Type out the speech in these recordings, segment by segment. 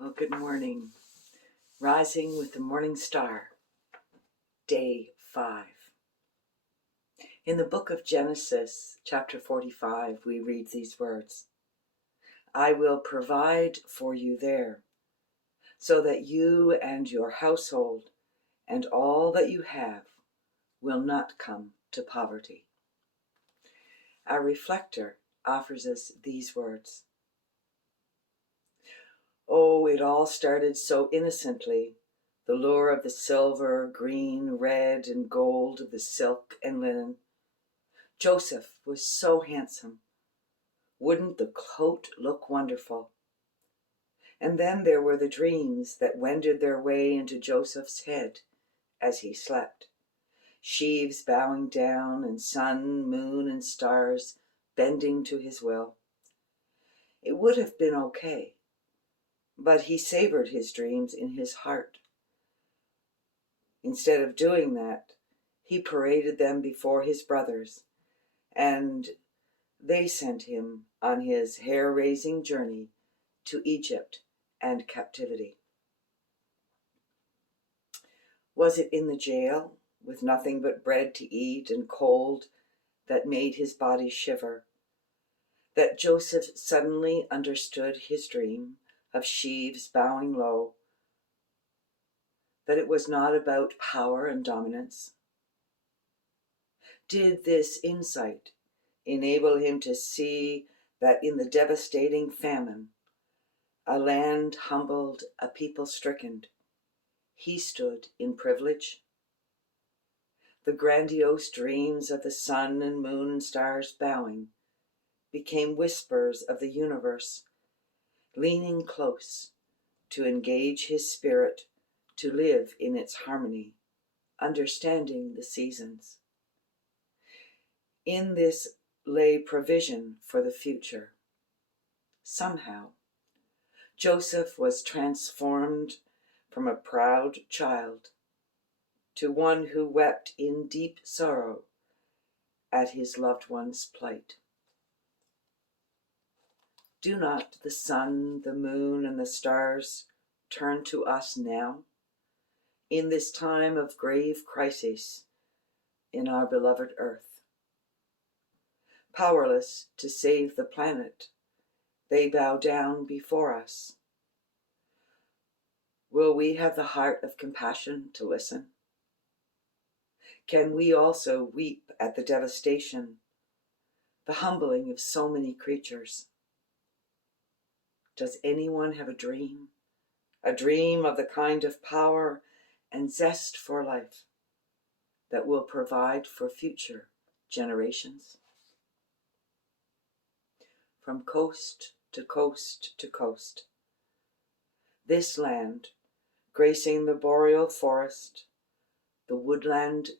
Well, good morning. Rising with the morning star, day 5. In the book of Genesis, chapter 45, we read these words: I will provide for you there, so that you and your household and all that you have will not come to poverty. Our reflector offers us these words: Oh, it all started so innocently. The lure of the silver, green, red, and gold of the silk and linen. Joseph was so handsome. Wouldn't the coat look wonderful? And then there were the dreams that wended their way into Joseph's head as he slept. Sheaves bowing down, and sun, moon, and stars bending to his will. It would have been okay, but he savored his dreams in his heart. Instead of doing that, he paraded them before his brothers, and they sent him on his hair-raising journey to Egypt and captivity. Was it in the jail, with nothing but bread to eat and cold that made his body shiver, that Joseph suddenly understood his dream of sheaves bowing low, that it was not about power and dominance? Did this insight enable him to see that in the devastating famine, a land humbled, a people stricken, he stood in privilege? The grandiose dreams of the sun and moon and stars bowing became whispers of the universe, leaning close to engage his spirit to live in its harmony, understanding the seasons. In this lay provision for the future. Somehow, Joseph was transformed from a proud child to one who wept in deep sorrow at his loved one's plight. Do not the sun, the moon, and the stars turn to us now, in this time of grave crisis in our beloved earth? Powerless to save the planet, they bow down before us. Will we have the heart of compassion to listen? Can we also weep at the devastation, the humbling of so many creatures? Does anyone have a dream of the kind of power and zest for life that will provide for future generations? From coast to coast to coast, this land, gracing the boreal forest, the woodland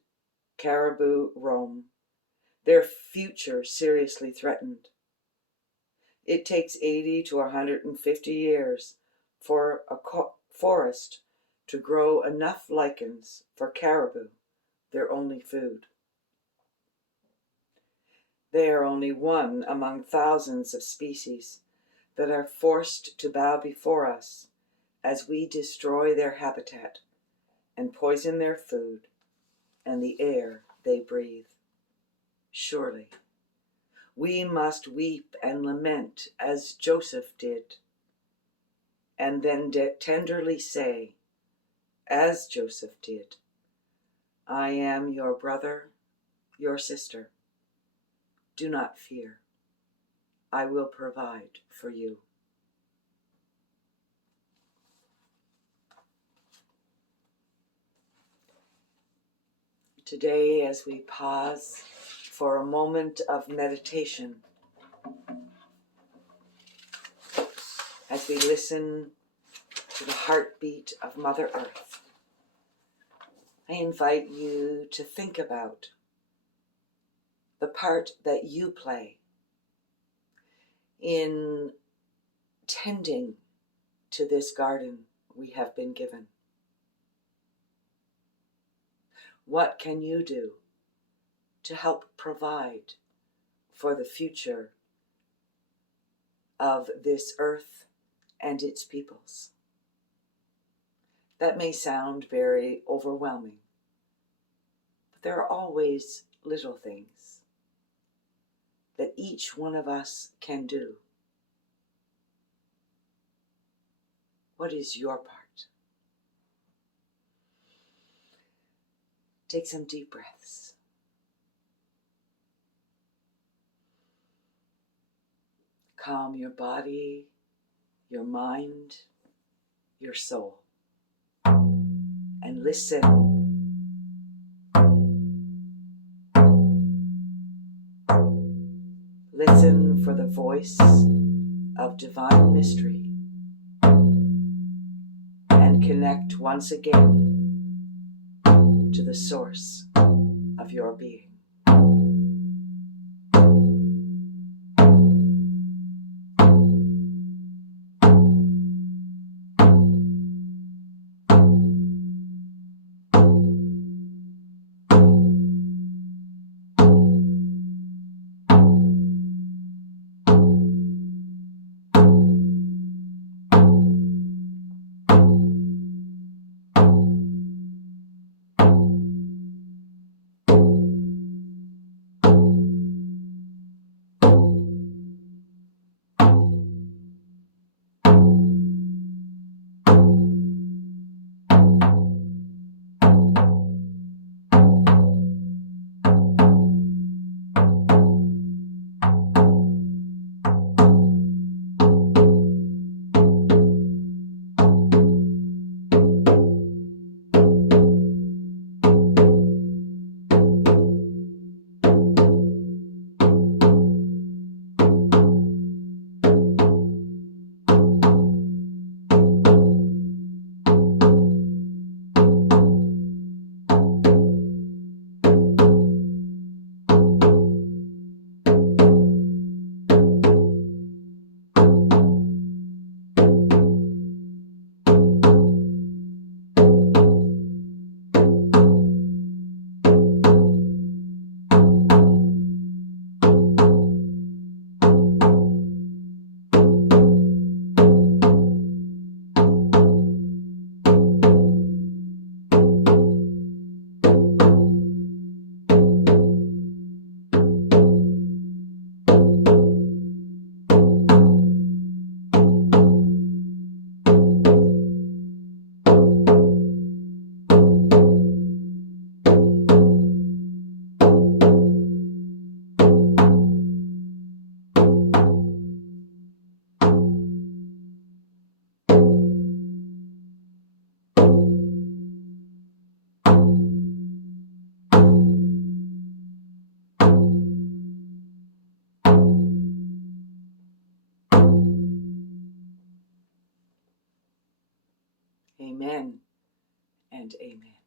caribou roam, their future seriously threatened. It takes 80 to 150 years for a forest to grow enough lichens for caribou, their only food. They are only one among thousands of species that are forced to bow before us as we destroy their habitat and poison their food and the air they breathe. Surely, we must weep and lament as Joseph did, and then tenderly say, as Joseph did, I am your brother, your sister. Do not fear. I will provide for you. Today, as we pause for a moment of meditation, as we listen to the heartbeat of Mother Earth, I invite you to think about the part that you play in tending to this garden we have been given. What can you do to help provide for the future of this earth and its peoples? That may sound very overwhelming, but there are always little things that each one of us can do. What is your part? Take some deep breaths. Calm your body, your mind, your soul. And listen. Listen for the voice of divine mystery and connect once again to the source of your being. Amen and amen.